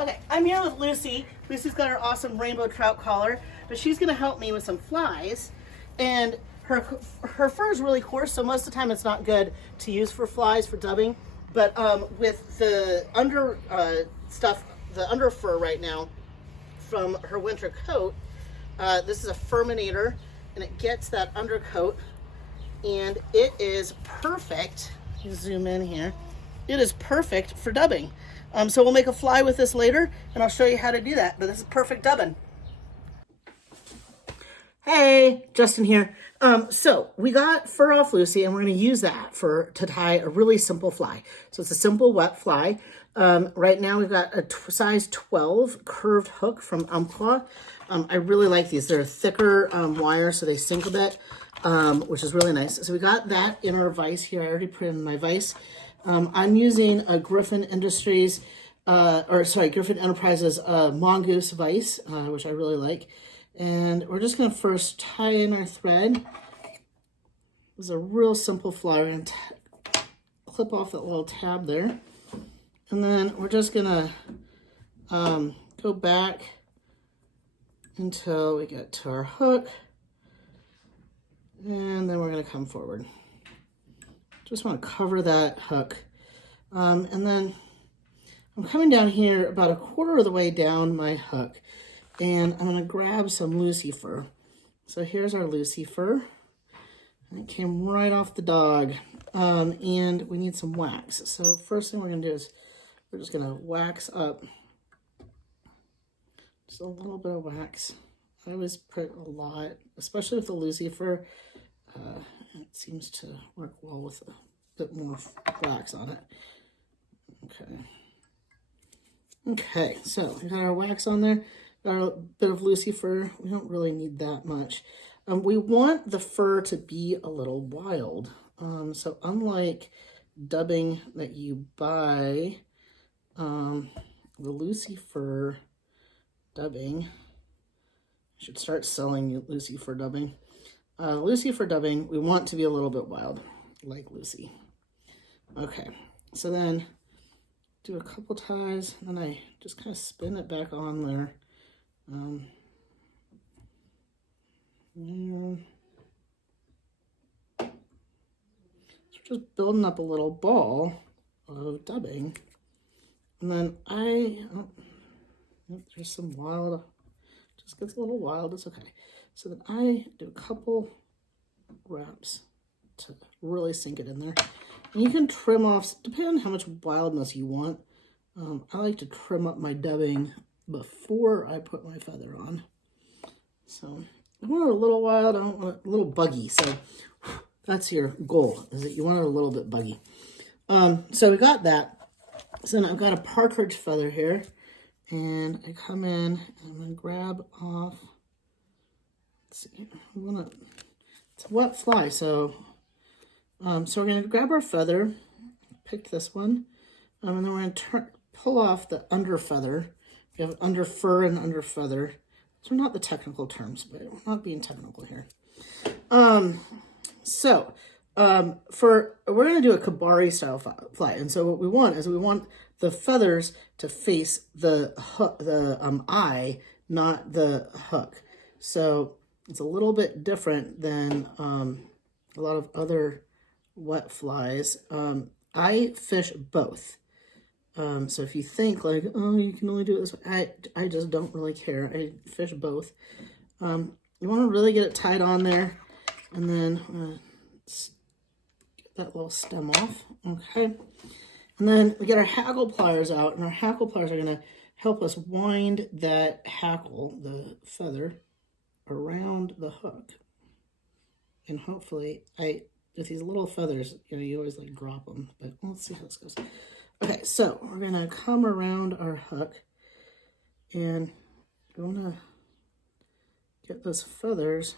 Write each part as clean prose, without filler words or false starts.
Okay, I'm here with Lucy. Lucy's got her awesome rainbow trout collar, but she's gonna help me with some flies. And her fur is really coarse, so most of the time it's not good to use for flies for dubbing. But with the the under fur right now from her winter coat, this is a furminator, and it gets that undercoat, and it is perfect. You zoom in here. It is perfect for dubbing. So we'll make a fly with this later, and I'll show you how to do that. But this is perfect dubbing. Hey, Justin here. So we got fur off Lucy, and we're going to use that to tie a really simple fly. So it's a simple wet fly. Right now we've got a size 12 curved hook from Umpqua. I really like these. They're a thicker wire, so they sink a bit, which is really nice. So we got that in our vise here. I already put in my vise. I'm using a Griffin Enterprises mongoose vise, which I really like. And we're just going to first tie in our thread. This is a real simple fly. We're going to clip off that little tab there. And then we're just going to go back until we get to our hook. And then we're going to come forward. Just want to cover that hook. And then I'm coming down here about a quarter of the way down my hook. And I'm going to grab some Lucy fur. So here's our Lucy fur. And it came right off the dog. And we need some wax. So first thing we're going to do is we're just going to wax up just a little bit of wax. I always put a lot, especially with the Lucy fur. It seems to work well with a bit more wax on it. Okay, so we got our wax on there. Got a bit of Lucy fur. We don't really need that much. We want the fur to be a little wild. So unlike dubbing that you buy, the Lucy fur dubbing, I should start selling Lucy fur dubbing. Lucy fur dubbing, we want to be a little bit wild, like Lucy. Okay, so then do a couple ties, and then I just kind of spin it back on there. And so just building up a little ball of dubbing. And then there's some wild, just gets a little wild, it's okay. So then I do a couple wraps to really sink it in there. And you can trim off, depending on how much wildness you want. I like to trim up my dubbing before I put my feather on. So I want it a little wild, I don't want it a little buggy. So that's your goal, is that you want it a little bit buggy. So we got that. So then I've got a partridge feather here. And I come in and I'm going to grab off. Let's see, it's a wet fly, so we're going to grab our feather, pick this one, and then we're going to pull off the under feather. We have under fur and under feather. Those are not the technical terms, but we're not being technical here. We're going to do a Kebari style fly, and so what we want is the feathers to face the eye, not the hook. So it's a little bit different than a lot of other wet flies. I fish both. So if you think like, oh, you can only do it this way, I just don't really care. I fish both. You want to really get it tied on there, and then get that little stem off. Okay. And then we get our hackle pliers out, and our hackle pliers are going to help us wind that hackle, the feather, around the hook. And hopefully, with these little feathers, you always like drop them, but let's see how this goes. Okay, so we're going to come around our hook, and we want to get those feathers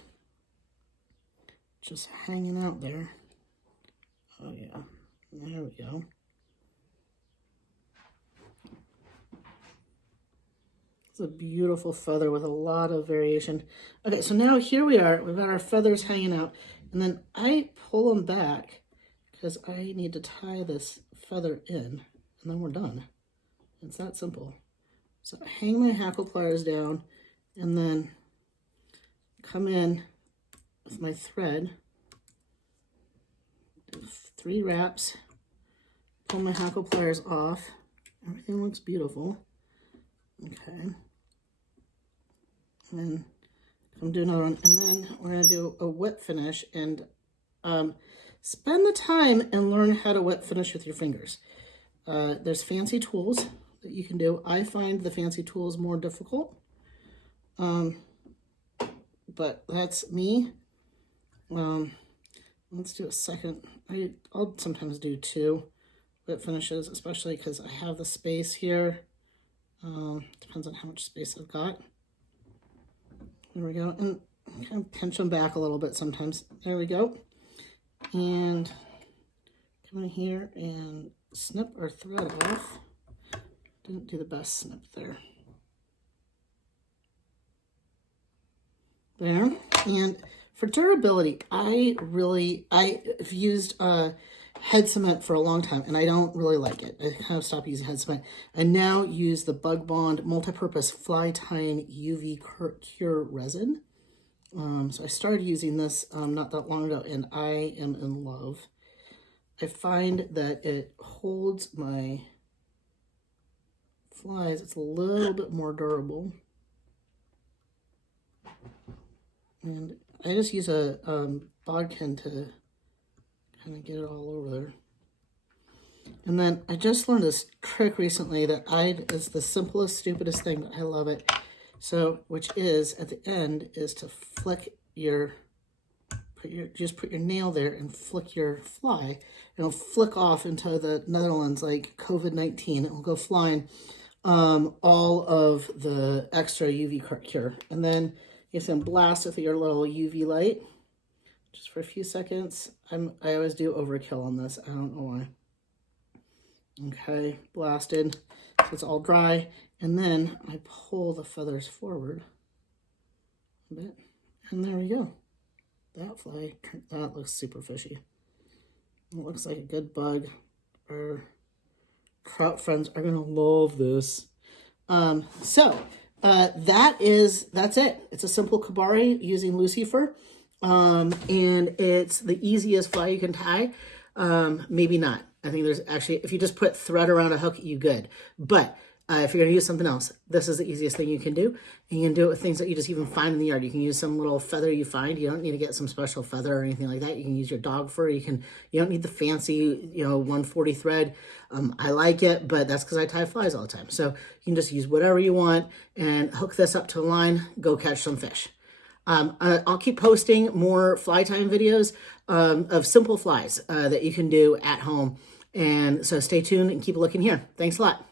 just hanging out there. Oh yeah, there we go. It's a beautiful feather with a lot of variation. Okay, so now here we are. We've got our feathers hanging out. And then I pull them back because I need to tie this feather in. And then we're done. It's that simple. So I hang my hackle pliers down and then come in with my thread, do 3 wraps, pull my hackle pliers off. Everything looks beautiful. Okay. And then come do another one. And then we're going to do a wet finish and spend the time and learn how to wet finish with your fingers. There's fancy tools that you can do. I find the fancy tools more difficult. But that's me. Let's do a second. I'll sometimes do 2 wet finishes, especially because I have the space here. Depends on how much space I've got. There we go. And kind of pinch them back a little bit sometimes. There we go. And come in here and snip our thread off. Didn't do the best snip there. There. And for durability, I've used head cement for a long time, and I don't really like it. I kind of stopped using head cement. I now use the Bug Bond multi-purpose fly tying UV cure resin. So I started using this not that long ago, and I am in love. I find that it holds my flies. It's a little bit more durable. And I just use a bodkin to kind of get it all over there. And then I just learned this trick recently that is the simplest, stupidest thing, but I love it. So, which is at the end is to flick just put your nail there and flick your fly. It'll flick off into the Netherlands like COVID-19. It will go flying all of the extra UV cure. And then you can blast with your little UV light just for a few seconds. I always do overkill on this. I don't know why. Okay, blasted. So it's all dry. And then I pull the feathers forward a bit. And there we go. That fly, that looks super fishy. It looks like a good bug. Our trout friends are going to love this. That's it. It's a simple Kebari using Lucifer. And it's the easiest fly you can tie. Maybe not. I think there's actually, if you just put thread around a hook, you good. But if you're going to use something else, this is the easiest thing you can do. And you can do it with things that you just even find in the yard. You can use some little feather you find. You don't need to get some special feather or anything like that. You can use your dog fur. You don't need the fancy, 140 thread. I like it, but that's because I tie flies all the time. So you can just use whatever you want and hook this up to a line, go catch some fish. I'll keep posting more fly tying videos of simple flies that you can do at home. And so stay tuned and keep looking here. Thanks a lot.